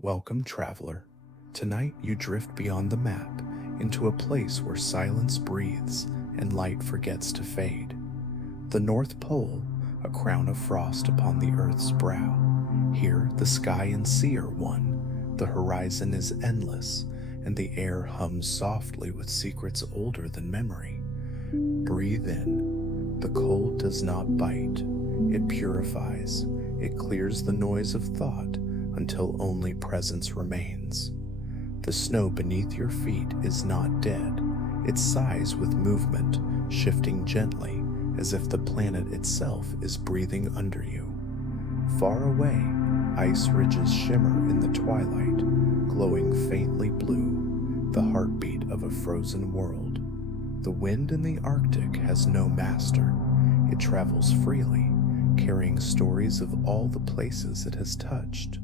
Welcome, traveler. Tonight you drift beyond the map into a place where silence breathes and light forgets to fade. The North Pole, a crown of frost upon the Earth's brow. Here the sky and sea are one, the horizon is endless, and the air hums softly with secrets older than memory. Breathe in. The cold does not bite. It purifies. It clears the noise of thought until only presence remains. The snow beneath your feet is not dead. It sighs with movement, shifting gently as if the planet itself is breathing under you. Far away, ice ridges shimmer in the twilight, glowing faintly blue, the heartbeat of a frozen world. The wind in the Arctic has no master. It travels freely, carrying stories of all the places it has touched.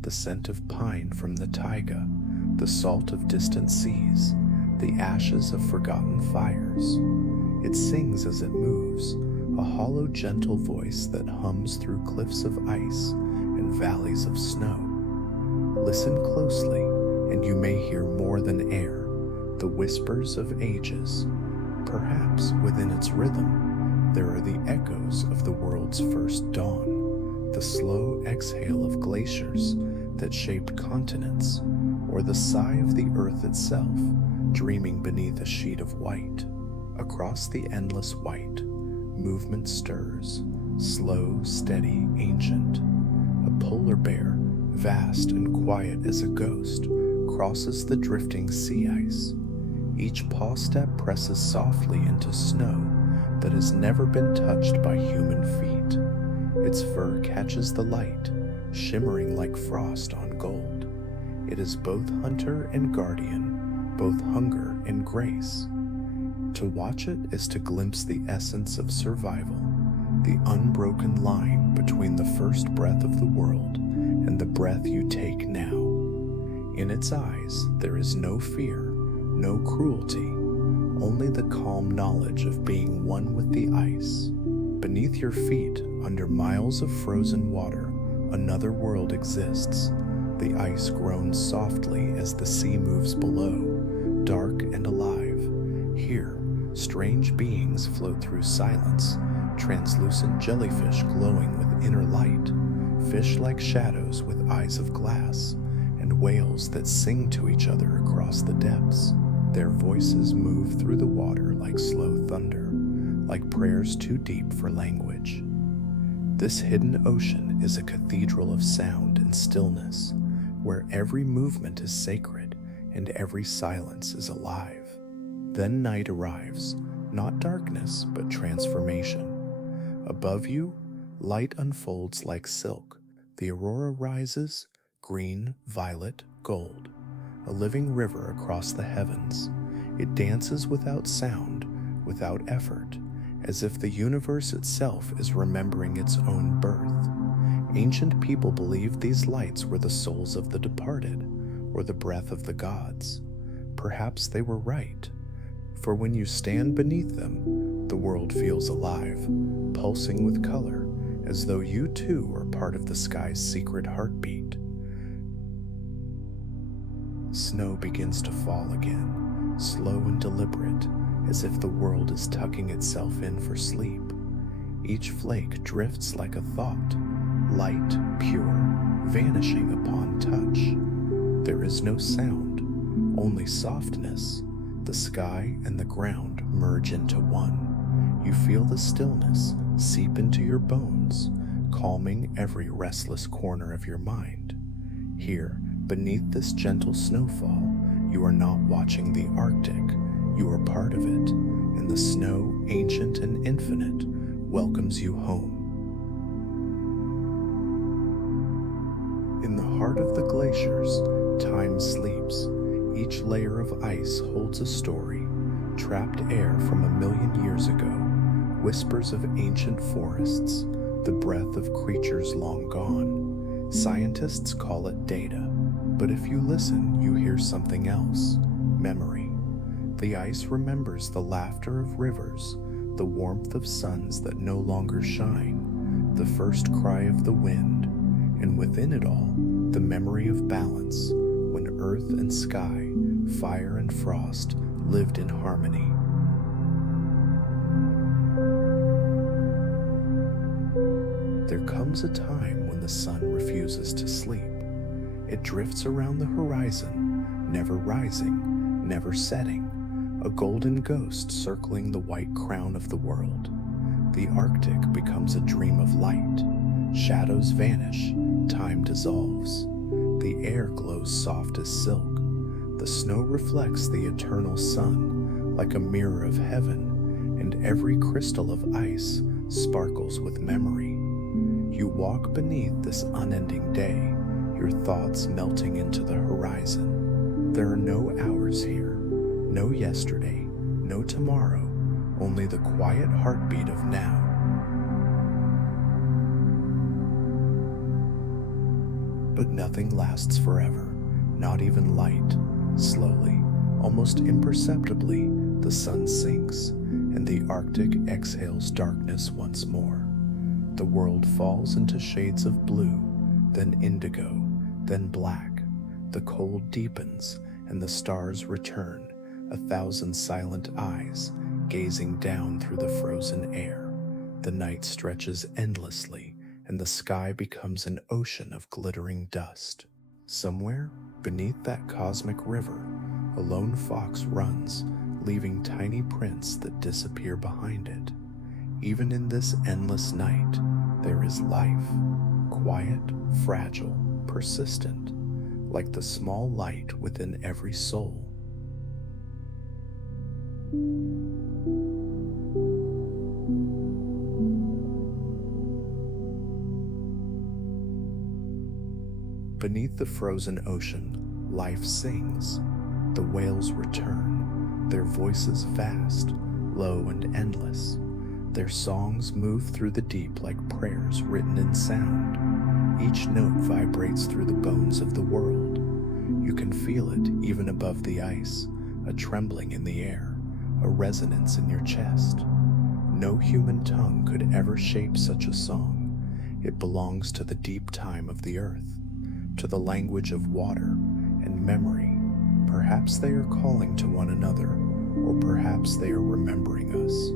The scent of pine from the taiga, the salt of distant seas, the ashes of forgotten fires. It sings as it moves, a hollow, gentle voice that hums through cliffs of ice and valleys of snow. Listen closely, and you may hear more than air, the whispers of ages. Perhaps within its rhythm, there are the echoes of the world's first dawn, the slow exhale of glaciers that shaped continents, or the sigh of the earth itself, dreaming beneath a sheet of white. Across the endless white, movement stirs, slow, steady, ancient. A polar bear, vast and quiet as a ghost, crosses the drifting sea ice. Each paw step presses softly into snow that has never been touched by human feet. Its fur catches the light, shimmering like frost on gold. It is both hunter and guardian, both hunger and grace. To watch it is to glimpse the essence of survival, the unbroken line between the first breath of the world and the breath you take now. In its eyes, there is no fear, no cruelty, only the calm knowledge of being one with the ice. Beneath your feet, under miles of frozen water, another world exists. The ice groans softly as the sea moves below, dark and alive. Here, strange beings float through silence, translucent jellyfish glowing with inner light, fish like shadows with eyes of glass, and whales that sing to each other across the depths. Their voices move through the water like slow thunder, like prayers too deep for language. This hidden ocean is a cathedral of sound and stillness, where every movement is sacred and every silence is alive. Then night arrives, not darkness, but transformation. Above you, light unfolds like silk. The aurora rises, green, violet, gold, a living river across the heavens. It dances without sound, without effort, as if the universe itself is remembering its own birth. Ancient people believed these lights were the souls of the departed, or the breath of the gods. Perhaps they were right, for when you stand beneath them, the world feels alive, pulsing with color, as though you too are part of the sky's secret heartbeat. Snow begins to fall again, slow and deliberate, as if the world is tucking itself in for sleep. Each flake drifts like a thought, light, pure, vanishing upon touch. There is no sound, only softness. The sky and the ground merge into one. You feel the stillness seep into your bones, calming every restless corner of your mind. Here, beneath this gentle snowfall, you are not watching the Arctic. You are part of it, and the snow, ancient and infinite, welcomes you home. In the heart of the glaciers, time sleeps. Each layer of ice holds a story, trapped air from 1,000,000 years ago, whispers of ancient forests, the breath of creatures long gone. Scientists call it data, but if you listen, you hear something else, memory. The ice remembers the laughter of rivers, the warmth of suns that no longer shine, the first cry of the wind, and within it all, the memory of balance, when earth and sky, fire and frost lived in harmony. There comes a time when the sun refuses to sleep. It drifts around the horizon, never rising, never setting, a golden ghost circling the white crown of the world. The Arctic becomes a dream of light. Shadows vanish, time dissolves. The air glows soft as silk. The snow reflects the eternal sun like a mirror of heaven, and every crystal of ice sparkles with memory. You walk beneath this unending day, your thoughts melting into the horizon. There are no hours here, no yesterday, no tomorrow, only the quiet heartbeat of now. But nothing lasts forever, not even light. Slowly, almost imperceptibly, the sun sinks, and the Arctic exhales darkness once more. The world falls into shades of blue, then indigo, then black. The cold deepens, and the stars return, 1,000 silent eyes, gazing down through the frozen air. The night stretches endlessly, and the sky becomes an ocean of glittering dust. Somewhere, beneath that cosmic river, a lone fox runs, leaving tiny prints that disappear behind it. Even in this endless night, there is life, quiet, fragile, persistent, like the small light within every soul. Beneath the frozen ocean, life sings. The whales return, their voices vast, low and endless. Their songs move through the deep like prayers written in sound. Each note vibrates through the bones of the world. You can feel it even above the ice, a trembling in the air, a resonance in your chest. No human tongue could ever shape such a song. It belongs to the deep time of the earth, to the language of water and memory. Perhaps they are calling to one another, or perhaps they are remembering us.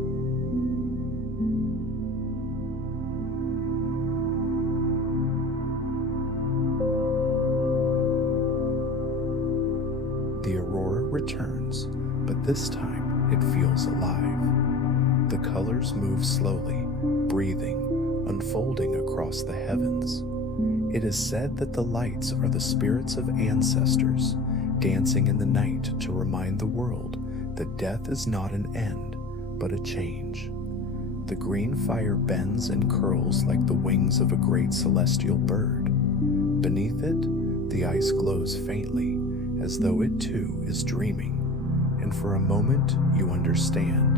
The aurora returns, but this time it feels alive. The colors move slowly, breathing, unfolding across the heavens. It is said that the lights are the spirits of ancestors, dancing in the night to remind the world that death is not an end, but a change. The green fire bends and curls like the wings of a great celestial bird. Beneath it, the ice glows faintly, as though it too is dreaming. And for a moment, you understand.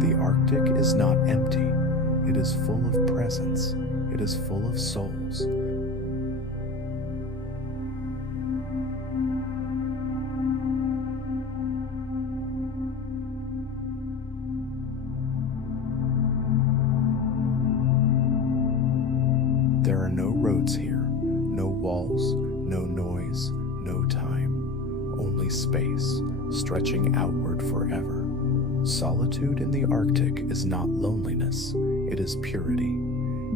The Arctic is not empty. It is full of presence. It is full of souls. There are no roads here, no walls, no noise, no time, only space, stretching outward forever. Solitude in the Arctic is not loneliness, it is purity.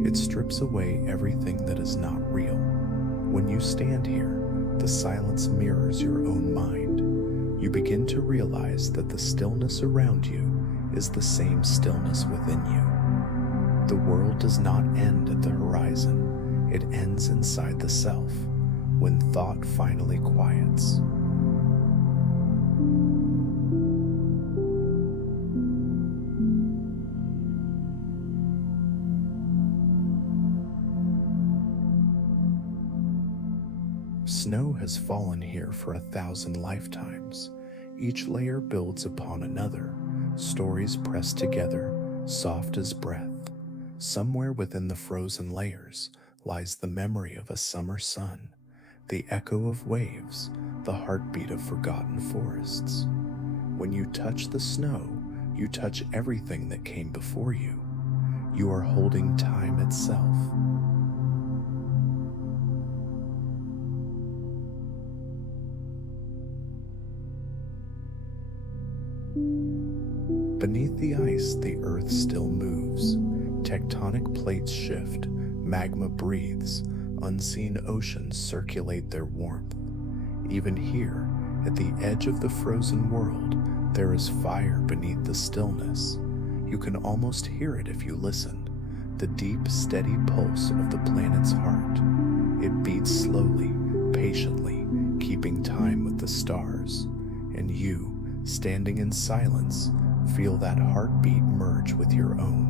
It strips away everything that is not real. When you stand here, the silence mirrors your own mind. You begin to realize that the stillness around you is the same stillness within you. The world does not end at the horizon, it ends inside the self, when thought finally quiets. Snow has fallen here for 1,000 lifetimes. Each layer builds upon another, stories pressed together, soft as breath. Somewhere within the frozen layers lies the memory of a summer sun, the echo of waves, the heartbeat of forgotten forests. When you touch the snow, you touch everything that came before you. You are holding time itself. Beneath the ice, the earth still moves. Tectonic plates shift, magma breathes, unseen oceans circulate their warmth. Even here, at the edge of the frozen world, there is fire beneath the stillness. You can almost hear it if you listen, the deep, steady pulse of the planet's heart. It beats slowly, patiently, keeping time with the stars. And you, standing in silence, feel that heartbeat merge with your own.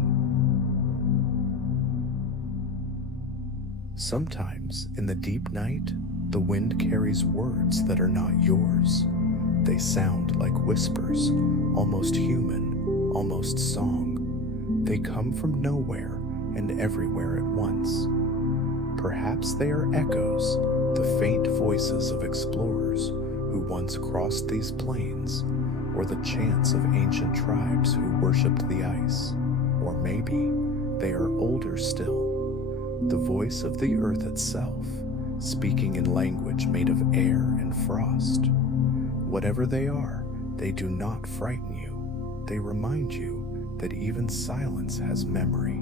Sometimes, in the deep night, the wind carries words that are not yours. They sound like whispers, almost human, almost song. They come from nowhere and everywhere at once. Perhaps they are echoes, the faint voices of explorers who once crossed these plains, or the chants of ancient tribes who worshipped the ice. Or maybe they are older still, the voice of the earth itself, speaking in language made of air and frost. Whatever they are, they do not frighten you. They remind you that even silence has memory.